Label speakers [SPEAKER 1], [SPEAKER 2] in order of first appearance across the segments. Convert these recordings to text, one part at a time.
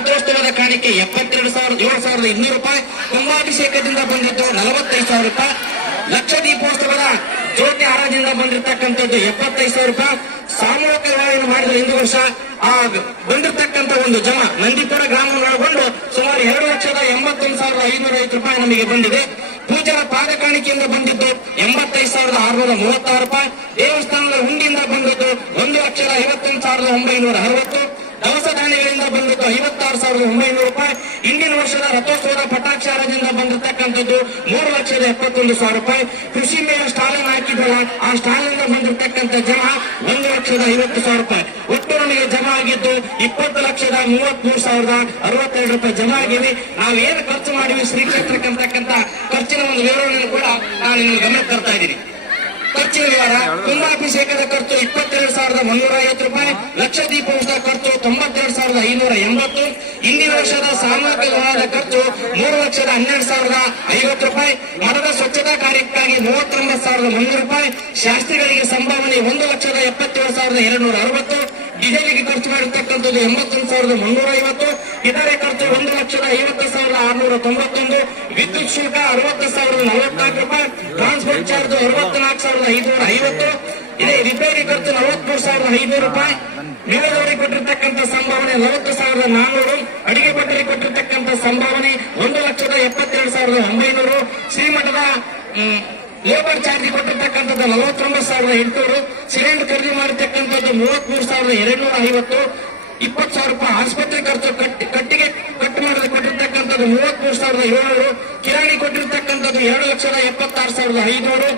[SPEAKER 1] ರಥೋತ್ಸವದ ಕಾಣಿಕೆ ಎಪ್ಪತ್ತೆರಡು ಸಾವಿರದ ಏಳು ಸಾವಿರದ ಇನ್ನೂರು ರೂಪಾಯಿ. ಕುಂಭಾಭಿಷೇಕದಿಂದ ಬಂದಿದ್ದು ನಲವತ್ತೈದು ಸಾವಿರ ರೂಪಾಯಿ. ಲಕ್ಷ ದೀಪೋತ್ಸವದ ಜ್ಯೋತಿ ಆರಾಧನೆಯಿಂದ ಬಂದಿರತಕ್ಕಂಥದ್ದು ಎಪ್ಪತ್ತೈದು ಸಾವಿರ ರೂಪಾಯಿ. ಸಾಮೂಹಿಕ ವಿವಾಹವನ್ನು ಮಾಡಿದ ಹಿಂದು ವರ್ಷ ಆ ಬಂದಿರತಕ್ಕಂತ ಒಂದು ಜಮ ನಂದಿಪುರ ಗ್ರಾಮವನ್ನೊಳಗೊಂಡು ಸುಮಾರು ಎರಡು ಲಕ್ಷದ ಎಂಬತ್ತೊಂದು ಸಾವಿರದ ಐನೂರ ಐದು ರೂಪಾಯಿ ನಮಗೆ ಬಂದಿದೆ. ಪೂಜಾರ ಪಾದ ಕಾಣಿಕೆಯಿಂದ ಬಂದಿದ್ದು ಎಂಬತ್ತೈದು ಸಾವಿರದ ಆರುನೂರ ಮೂವತ್ತಾರು ರೂಪಾಯಿ. ದೇವಸ್ಥಾನದ ಹುಂಡಿಯಿಂದ ಬಂದಿದ್ದು ಒಂದು ಲಕ್ಷದ ಐವತ್ತೊಂದು ಸಾವಿರದ ಒಂಬೈನೂರ ಅರವತ್ತು. ದವಸ ಧಾನ್ಯಗಳಿಂದ ಬಂದಿದ್ದು ಐವತ್ತಾರು ಸಾವಿರದ ಒಂಬೈನೂರು ರೂಪಾಯಿ. ಇಂದಿನ ವರ್ಷದ ರಥೋತ್ಸವದ ಪಟಾಕ್ಷಾರದಿಂದ ಬಂದಿರತಕ್ಕಂಥದ್ದು ಮೂರು ಲಕ್ಷದ ಎಪ್ಪತ್ತೊಂದು ಸಾವಿರ ರೂಪಾಯಿ. ಕೃಷಿ ಮೇಲೆ ಸ್ಟಾಲ್ ಹಾಕಿದ್ರಲ್ಲ ಆ ಸ್ಟಾಲಿನಿಂದ ಬಂದಿರತಕ್ಕಂಥ ಜಮ ಒಂದು ಲಕ್ಷದ ಐವತ್ತು ಸಾವಿರ ರೂಪಾಯಿ. ಒಟ್ಟು ನಮಗೆ ಜಮಾ ಆಗಿದ್ದು ಇಪ್ಪತ್ತು ಲಕ್ಷದ ಮೂವತ್ಮೂರು ಸಾವಿರದ ಅರವತ್ತೆರಡು ರೂಪಾಯಿ ಜಮಾ ಆಗಿದೆ ನಾವು ಏನು ಖರ್ಚು ಮಾಡಿವಿ ಶ್ರೀಕ್ಷೇತ್ರಕ್ಕೆ ಅಂತಕ್ಕಂಥ ಖರ್ಚಿನ ಒಂದು ವಿವರಣೆಯನ್ನು ಕೂಡ ನಾನು ನಿಮಗೆ ಗಮನ ತರ್ತಾ ಇದ್ದೀನಿ. ಖರ್ಚಿನ ವಿವರ. ಕುಂಭಾಭಿಷೇಕದ ಖರ್ಚು ಇಪ್ಪತ್ತೆರಡು ಸಾವಿರದ ಮುನ್ನೂರ ಐವತ್ತು ರೂಪಾಯಿ. ಲಕ್ಷ ದೀಪೋತ್ಸವ ಖರ್ಚು ತೊಂಬತ್ತೆರಡು ಸಾವಿರದ ಐನೂರ ಎಂಬತ್ತು ಇಂದಿನ ವರ್ಷದ ಸಾಮೂಹಿಕ ಖರ್ಚು ಮೂರು ಲಕ್ಷದ ಹನ್ನೆರಡು ಸಾವಿರದ ಐವತ್ತು ರೂಪಾಯಿ. ಮಠದ ಸ್ವಚ್ಛತಾ ಕಾರ್ಯಕ್ಕಾಗಿ ಮೂವತ್ತೊಂಬತ್ತು ಸಾವಿರದ ಮುನ್ನೂರು ರೂಪಾಯಿ. ಶಾಸ್ತ್ರಿಗಳಿಗೆ ಸಂಭಾವನೆ ಒಂದು ಲಕ್ಷದ ಎಪ್ಪತ್ತೇಳು ಸಾವಿರದ ಎರಡುನೂರ ಅರವತ್ತು. ಡಿಜೆಲಿಗೆ ಖರ್ಚು ಮಾಡಿರ್ತಕ್ಕಂಥದ್ದು ಎಂಬತ್ತೊಂದು ಸಾವಿರದ ಮುನ್ನೂರ ಐವತ್ತು. ಇತರೆ ಖರ್ಚು ಒಂದು ಲಕ್ಷದ ಐವತ್ತು ಸಾವಿರದ ಆರುನೂರ ತೊಂಬತ್ತೊಂದು. ವಿದ್ಯುತ್ ಶುಲ್ಕ ಅರವತ್ತು ಸಾವಿರದ ನಲವತ್ನಾಲ್ಕು ರೂಪಾಯಿ. ಟ್ರಾನ್ಸ್ಪೋರ್ಟ್ ಚಾರ್ಜ್ ಅರವತ್ನಾಲ್ಕು ಸಾವಿರದ ಐದುನೂರ ಐವತ್ತು. ಇದೇ ರಿಪೇರಿ ಖರ್ಚು ನಲವತ್ಮೂರು ಸಾವಿರದ ಐನೂರು ರೂಪಾಯಿ. ನಿಲದವರಿಗೆ ಕೊಟ್ಟಿರ್ತಕ್ಕಂಥ ಸಂಭಾವನೆ ನಲವತ್ತು ಸಾವಿರದ ನಾನ್ನೂರು ಅಡಿಗೆ ಭಟ್ಟರಿಗೆ ಕೊಟ್ಟಿರ್ತಕ್ಕಂಥ ಸಂಭಾವನೆ ಒಂದು ಲಕ್ಷದ ಎಪ್ಪತ್ತೆರಡು ಸಾವಿರದ ಒಂಬೈನೂರು. ಶ್ರೀಮಠದ ಲೇಬರ್ ಚಾರ್ಜ್ ಕೊಟ್ಟಿರ್ತಕ್ಕಂಥದ್ದು ನಲವತ್ತೊಂಬತ್ತು ಸಾವಿರದ ಎಂಟುನೂರು. ಸಿಲಿಂಡರ್ ಖರೀದಿ ಮಾಡಿರ್ತಕ್ಕಂಥದ್ದು ಮೂವತ್ಮೂರು ಸಾವಿರದ ಎರಡುನೂರ ಐವತ್ತು. ಇಪ್ಪತ್ತು ಸಾವಿರ ರೂಪಾಯಿ ಆಸ್ಪತ್ರೆ ಖರ್ಚು ಕಟ್ಟಿ, ಕಟ್ಟಿಗೆ ಕಟ್ಟು ಮಾಡಲು ಕೊಟ್ಟಿರ್ತಕ್ಕಂಥದ್ದು ಮೂವತ್ಮೂರು ಸಾವಿರದ ಏಳ್ನೂರು. ಕಿರಾಣಿ ಕೊಟ್ಟಿರ್ತಕ್ಕಂಥದ್ದು ಎರಡು ಲಕ್ಷದ ಎಪ್ಪತ್ತಾರು ಸಾವಿರದ ಐನೂರು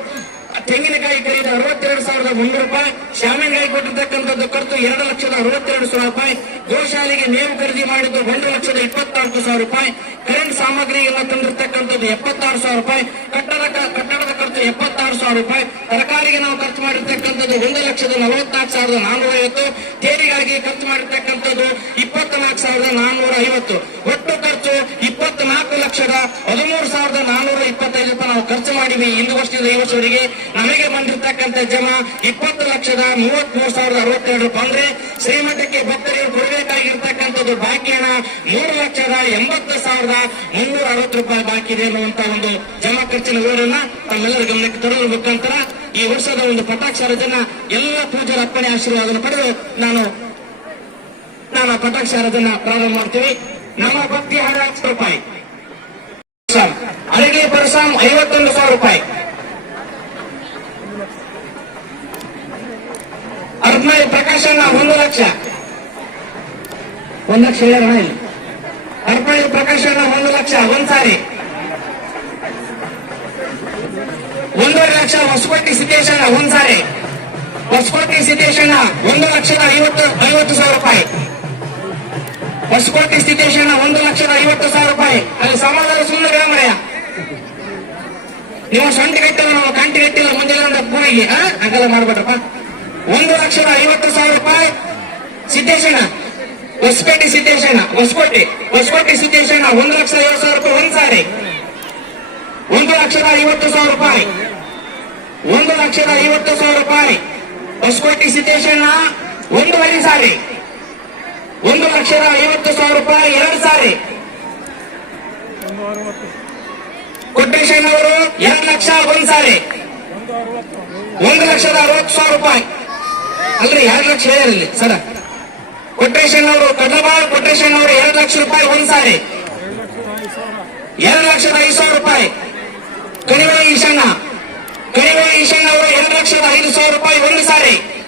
[SPEAKER 1] ತೆಂಗಿನಕಾಯಿ ಖರೀದಿ ಅರವತ್ತೆರಡು ಸಾವಿರದ ಮುನ್ನೂರು ರೂಪಾಯಿ. ಶಾಮಿನಕಾಯಿ ಕೊಟ್ಟಿರ್ತಕ್ಕಂಥದ್ದು ಎರಡು ಲಕ್ಷದ ಅರವತ್ತೆರಡು ಸಾವಿರ ರೂಪಾಯಿ. ಗೋಶಾಲೆಗೆ ಮೇವು ಖರೀದಿ ಮಾಡಿದ್ದು ಒಂದು ಲಕ್ಷದ ಇಪ್ಪತ್ನಾಲ್ಕು ಸಾವಿರ ರೂಪಾಯಿ. ಕರೆಂಟ್ ಸಾಮಗ್ರಿಗೆಲ್ಲ ತಂದಿರತಕ್ಕಂಥದ್ದು ಎಪ್ಪತ್ತಾರು ಸಾವಿರ ರೂಪಾಯಿ. ಕಟ್ಟಡ ಕಟ್ಟಡದ ಖರ್ಚು ಎಪ್ಪತ್ತಾರು ಸಾವಿರ ರೂಪಾಯಿ. ತರಕಾರಿಗೆ ನಾವು ಖರ್ಚು ಮಾಡಿರ್ತಕ್ಕಂಥದ್ದು ಒಂದು ಲಕ್ಷದ ನಲವತ್ನಾಲ್ಕು ಸಾವಿರದ ನಾನ್ನೂರ ಐವತ್ತು ತೇರಿಗಾಗಿ ಖರ್ಚು ಮಾಡಿರ್ತಕ್ಕಂಥದ್ದು ಇಪ್ಪತ್ನಾಲ್ಕು ಸಾವಿರದ ನಾನ್ನೂರ ಐವತ್ತು ಒಟ್ಟು ಖರ್ಚು ಇಪ್ಪತ್ನಾಲ್ಕು ಲಕ್ಷದ ಹದಿಮೂರು ಸಾವಿರದ ನಾನ್ನೂರ ಇಪ್ಪತ್ತೈದು ರೂಪಾಯಿ ವರ್ಷದಿಂದ ಈ ವರ್ಷವರೆಗೆ ನಮಗೆ ಬಂದಿರತಕ್ಕಂತ ಜಮ ಇಪ್ಪತ್ತು ಲಕ್ಷದ ಮೂವತ್ಮೂರು ಸಾವಿರದ ಅರವತ್ತೆರಡು ರೂಪಾಯಿ. ಅಂದ್ರೆ ಶ್ರೀಮಠಕ್ಕೆ ಭಕ್ತರಿಗೆ ಕೊಡಬೇಕಾಗಿರ್ತಕ್ಕಂಥದ್ದು ಬಾಕಿ ಹಣ ಮೂರು ಲಕ್ಷದ ಎಂಬತ್ತು ಸಾವಿರದ ಮುನ್ನೂರ ಅರವತ್ತು ರೂಪಾಯಿ ಬಾಕಿ ಇದೆ ಅನ್ನುವಂತ ಒಂದು ಜಮಾ ಖರ್ಚಿನ ವಿವರನ್ನ ತಮ್ಮೆಲ್ಲರ ಗಮನಕ್ಕೆ ತರಲು ಮುಖಾಂತರ ಈ ವರ್ಷದ ಒಂದು ಪಟಾಕ್ಷಾರದನ್ನ ಎಲ್ಲ ಪೂಜಾರ ಅಪ್ಪಣೆ ಆಶೀರ್ವಾದನ ಪಡೆದು ನಾನು ನಾನು ಆ ಜನ ಪ್ರಾರಂಭ ಮಾಡ್ತೀವಿ ನಮ್ಮ ಭಕ್ತಿ ಹಣ ರೂಪಾಯಿ. ಅಡಿಗೆ ಪರಸಾಮ್ ಐವತ್ತೊಂದು ಸಾವಿರ ರೂಪಾಯಿ. ಅರ್ಪಣೆ ಪ್ರಕಾಶನ ಒಂದು ಲಕ್ಷ. ಒಂದು ಲಕ್ಷ ಹೇಳೋಣ ಇಲ್ಲಿ. ಅರ್ಪಣೆ ಪ್ರಕಾಶನ ಒಂದು ಲಕ್ಷ, ಒಂದ್ ಸಾರಿ. ಒಂದೂವರೆ ಲಕ್ಷ ಹೊಸಕೋಟೆ ಸಿದ್ದೇಶಣ್ಣ ಒಂದ್ ಸಾರಿ. ಹೊಸಕೋಟೆ ಒಂದು ಲಕ್ಷದ ಐವತ್ತು ಐವತ್ತು ಸಾವಿರ ರೂಪಾಯಿ. ಹೊಸಕೋಟೆ ಸಿದ್ದೇಶಣ್ಣ ಒಂದು ಲಕ್ಷದ ಐವತ್ತು ಸಾವಿರ ರೂಪಾಯಿ. ಅಲ್ಲಿ ಸಮಾಜದ ಸುಮ್ಮನೆ ಗ್ರಾಮರಯ್ಯ ನೀವು ಸೊಂಟ ಕಟ್ಟಿಲ್ಲ, ನಾವು ಕಂಟಿ ಕಟ್ಟಿಲ್ಲ, ಮುಂಜಾನೆ ಆ? ಹಂಗೆಲ್ಲ ಮಾಡ್ಬೇಡ್ರಪ್ಪ. ಒಂದು ಲಕ್ಷದ ಐವತ್ತು ಸಾವಿರ ರೂಪಾಯಿ ಸಿದ್ದೇಶಣ್ಣ ಹೊಸಪೇಟೆ ಸಿದ್ದೇಶಣ್ಣ ಹೊಸಕೋಟೆ ಹೊಸಕೋಟೆ ಸಿದ್ದೇಶಣ್ಣ ಒಂದು ಲಕ್ಷದ ಐವತ್ತು ಸಾವಿರ ರೂಪಾಯಿ ಒಂದ್ ಸಾರಿ. ಒಂದು ಲಕ್ಷದ ಐವತ್ತು ಸಾವಿರ ರೂಪಾಯಿ. ಒಂದು ಲಕ್ಷದ ಐವತ್ತು ಸಾವಿರ ರೂಪಾಯಿ ಹೊಸಕೋಟೆ ಸಿದ್ದೇಶಣ್ಣ ಒಂದೂವರೆ ಸಾರಿ. ಒಂದು ಲಕ್ಷದ ಐವತ್ತು ಸಾವಿರ ರೂಪಾಯಿ ಎರಡು ಸಾರಿ. ಕೊಟ್ಟೇಶಣ್ಣವರು ಎರಡು ಲಕ್ಷ ಒಂದ್ ಸಾರಿ. ಒಂದು ಲಕ್ಷದ ಅರವತ್ತು ಸಾವಿರ ರೂಪಾಯಿ. ಅಲ್ರಿ, ಎರಡು ಲಕ್ಷ ಹೇಳಿ ಸರ. ಕೊಟ್ಟೇಶಣ್ಣವರು ಕಡಲಬಾಳ್ ಕೊಟ್ಟೇಶಣ್ಣವರು ಎರಡು ಲಕ್ಷ ರೂಪಾಯಿ ಒಂದ್ ಸಾರಿ. ಎರಡು ಲಕ್ಷದ ಐದು ಸಾವಿರ ರೂಪಾಯಿ. ಕಣಿವೆ ಈಶಣ್ಣ. ಕಣಿವೆ ಈಶಣ್ಣ ಅವರು ಎರಡು ಲಕ್ಷದ ಐದು ಸಾವಿರ ರೂಪಾಯಿ ಒಂದು ಸಾರಿ.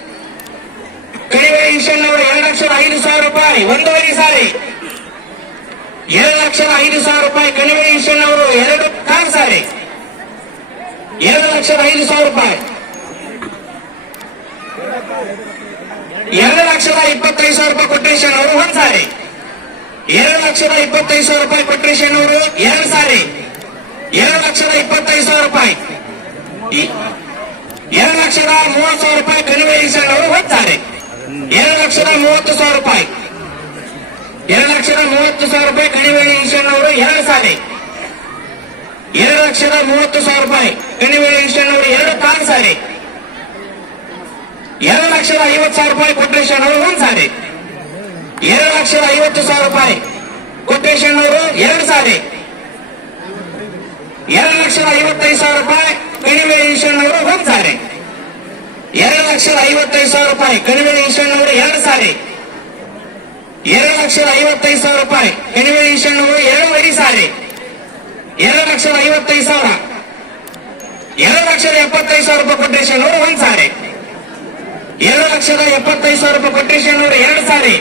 [SPEAKER 1] ಕಣಿವೆ ಈಶಣ್ಣ ಅವರು ಎರಡು ಲಕ್ಷದ ಐದು ಸಾವಿರ ರೂಪಾಯಿ, ಒಂದೂವರೆ ಸಾರಿ. ಎರಡು ಲಕ್ಷದ ಐದು ಸಾವಿರ ರೂಪಾಯಿ ಕಣಿವೆ ಈಶಣ್ಣ ಅವರು ಎರಡು ಕಾಲು ಸಾರಿ. ಎರಡು ಲಕ್ಷದ ಐದು ಸಾವಿರ ರೂಪಾಯಿ. ಎರಡು ಲಕ್ಷದ ಇಪ್ಪತ್ತೈದು ಸಾವಿರ ರೂಪಾಯಿ ಕೊಟ್ರೇಶನ್ ಅವರು ಒಂದ್ ಸಾರಿ. ಎರಡು ಲಕ್ಷದ ಇಪ್ಪತ್ತೈದು ಸಾವಿರ ರೂಪಾಯಿ ಕೊಟ್ರೇಶನ್ ಅವರು ಎರಡು ಸಾರಿ. ಎರಡು ಲಕ್ಷದ ಇಪ್ಪತ್ತೈದು ಸಾವಿರ ರೂಪಾಯಿ. ಎರಡು ಲಕ್ಷದ ಮೂವತ್ತು ಸಾವಿರ ರೂಪಾಯಿ ಕಣಿವೆ ಈಶಣ್ಣ ಅವರು ಲಕ್ಷದ ಮೂವತ್ತು ಸಾವಿರ ರೂಪಾಯಿ. ಮೂವತ್ತು ಸಾವಿರ ರೂಪಾಯಿ ಕಣಿವೇಳಿ ಈಶಣ್ಣವರು ಎರಡು ಸಾರಿ ಎರಡು ಲಕ್ಷದ ಮೂವತ್ತು ಸಾವಿರ ರೂಪಾಯಿ ಕಣಿವೇಳಿ ಈಶಣ್ಣವರು ಎರಡು ಕಾಲು ಸಾರಿ ಎರಡು ಲಕ್ಷದ ಐವತ್ತು ಸಾವಿರ ರೂಪಾಯಿ ಕೊಟ್ರೇಶಣ್ಣವರು ಒಂದ್ ಸಾರಿ ಎರಡು ಲಕ್ಷದ ಐವತ್ತು ಸಾವಿರ ರೂಪಾಯಿ ಕೊಟ್ರೇಶಣ್ಣವರು ಎರಡು ಸಾರಿ ಎರಡು ಲಕ್ಷದ ಐವತ್ತೈದು ಸಾವಿರ ರೂಪಾಯಿ ಕಣಿವೇಳಿ ಈಶಣ್ಣವರು ಒಂದ್ ಸಾರಿ ಎರಡು ಲಕ್ಷದ ಐವತ್ತೈದು ಸಾವಿರ ರೂಪಾಯಿ. ಕಣಿವೆ ಈಶಣ್ಣವರು ಎರಡು ಸಾರಿ. ಎರಡು ಲಕ್ಷದ ಐವತ್ತೈದು ಸಾವಿರ ರೂಪಾಯಿ. ಕಣಿವೆ ಈಶಣ್ಣವರು ಎರಡೂವರೆ ಸಾರಿ. ಎರಡು ಲಕ್ಷದ ಐವತ್ತೈದು ಸಾವಿರ. ಎರಡು ಲಕ್ಷದ ಎಪ್ಪತ್ತೈದು ಸಾವಿರ ರೂಪಾಯಿ ಕೊಟ್ರೇಶಣ್ಣವರು ಒಂದ್ ಸಾರಿ. ಎರಡು ಲಕ್ಷದ ಎಪ್ಪತ್ತೈದು ಸಾವಿರ ರೂಪಾಯಿ ಕೊಟ್ರೇಶಣ್ಣವರು ಎರಡು ಸಾರಿ.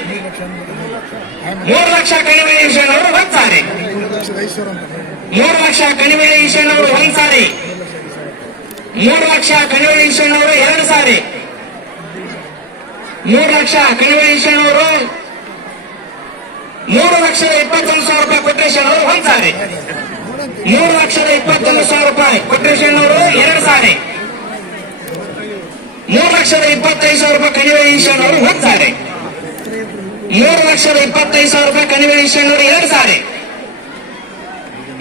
[SPEAKER 1] ಮೂರು ಲಕ್ಷ ಕಣಿವೆ ಈಶಣ್ಣವರು ಒಂದ್ ಸಾರಿ. ಮೂರು ಲಕ್ಷ ಕಣಿವೆ ಈಶಣ್ಣವರು ಒಂದ್ ಸಾರಿ. ಮೂರು ಲಕ್ಷ ಕಣಿವೆ ಈಶ್ವರನವರು ಎರಡು ಸಾರಿ. ಮೂರು ಲಕ್ಷ ಕಣಿವೆ ಈಶ್ವರನವರು ಮೂರು ಲಕ್ಷದ ಇಪ್ಪತ್ತೊಂದು ಸಾವಿರ ರೂಪಾಯಿ ಕೊಟ್ರೇಶಣ್ಣವರು ಒಂದ್ ಸಾರಿ. ಮೂರು ಲಕ್ಷದ ಇಪ್ಪತ್ತೊಂದು ಸಾವಿರ ರೂಪಾಯಿ ಕೊಟ್ರೇಶಣ್ಣವರು ಎರಡು ಸಾರಿ. ಮೂರು ಲಕ್ಷದ ಇಪ್ಪತ್ತೈದು ಸಾವಿರ ರೂಪಾಯಿ ಕಣಿವೆ ಈಶ್ವರನವರು ಒಂದ್ ಸಾರಿ. ಮೂರು ಲಕ್ಷದ ಇಪ್ಪತ್ತೈದು ಸಾವಿರ ರೂಪಾಯಿ ಕಣಿವೆ ಈಶ್ವರನವರು ಎರಡು ಸಾರಿ.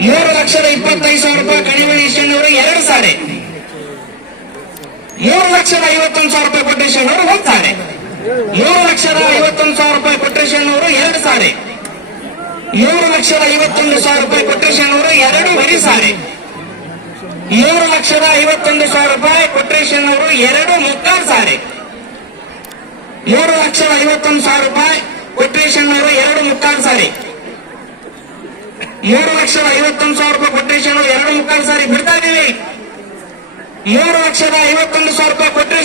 [SPEAKER 1] ಮೂರು ಲಕ್ಷದ ಇಪ್ಪತ್ತೈದು ಸಾವಿರ ರೂಪಾಯಿ ಕಣಿವೆ ಈಶ್ವರನವರು ಎರಡು ಸಾರಿ. ಮೂರು ಲಕ್ಷದ ಐವತ್ತೊಂದು ಸಾವಿರ ರೂಪಾಯಿ ಕೊಟ್ರೇಶಣ್ಣವರು ಒಂದ್ ಸಾರಿ ಮೂರು ಲಕ್ಷದ ಐವತ್ತೊಂದು ಸಾವಿರ ರೂಪಾಯಿ ಕೊಟ್ರೇಶಣ್ಣವರು ಎರಡು ಸಾರಿ. ಏಳು ಲಕ್ಷದ ಐವತ್ತೊಂದು ಸಾವಿರ ರೂಪಾಯಿ ಕೊಟ್ರೇಶಣ್ಣವರು ಎರಡು ಬರೀ ಸಾರಿ. ಮೂರು ಲಕ್ಷದ ಐವತ್ತೊಂದು ಸಾವಿರ ರೂಪಾಯಿ ಕೊಟ್ರೇಶನ್ನವರು ಎರಡು ಮುಕ್ಕಾಲು ಸಾರಿ. ಮೂರು ಲಕ್ಷದ ಐವತ್ತೊಂದು ಸಾವಿರ ರೂಪಾಯಿ ಕೊಟ್ರೇಶನ್ನವರು ಎರಡು ಮುಕ್ಕಾಲು ಸಾರಿ. ಮೂರು ಲಕ್ಷದ ಐವತ್ತೊಂದು ಸಾವಿರ ರೂಪಾಯಿ ಕೊಟ್ರೇಶನ್ನವರು ಎರಡು ಮುಕ್ಕಾಲು ಸಾರಿ ಬಿಡ್ತಾ ಇದ್ದೀವಿ. ಮೂರು ಲಕ್ಷದ ಐವತ್ತೊಂದು ಸಾವಿರ ರೂಪಾಯಿ ಕೊಟ್ಟರೆ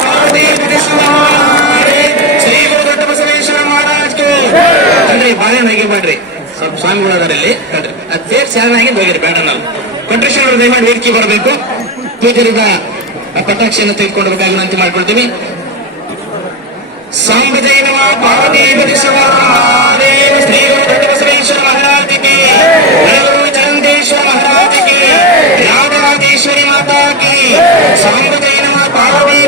[SPEAKER 1] ಪಾರ್ವತಿ ಪರಮೇಶ್ವರ ಶ್ರೀ ಬಸವೇಶ್ವರ ಬಾಳೆ ನಗೆ ಮಾಡ್ರಿ. ಸ್ವಲ್ಪ ಸ್ವಾಮಿಗಳು ಅದರಲ್ಲಿ ಅದು ಸೇರ್ ಹೋಗಿರಿ ಬೇಡ ನಾವು. ಕೊಟ್ರೇಶನ್ ಅವರು ದಯಮಾಡಿ ವೇದಿಕೆ ಬರಬೇಕು. ತೆಗೆದುಕೊಂಡು ವಿನಂತಿ ಮಾಡ್ಕೊಳ್ತೀವಿ. ಮಹಾದೇವ ಶ್ರೀ ದೊಡ್ಡ ಬಸವೇಶ್ವರ మాతాకి సమీపతైన మా పార్వీ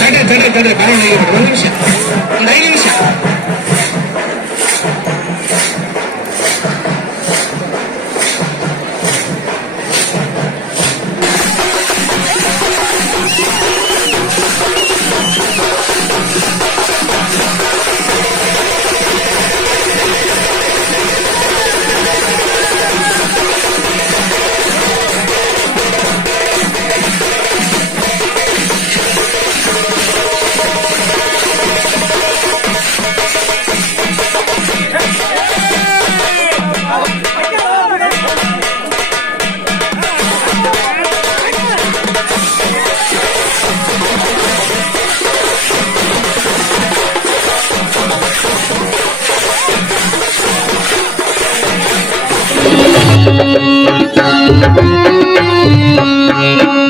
[SPEAKER 1] கடை கடை கடை கடை ஒரு நிமிஷம்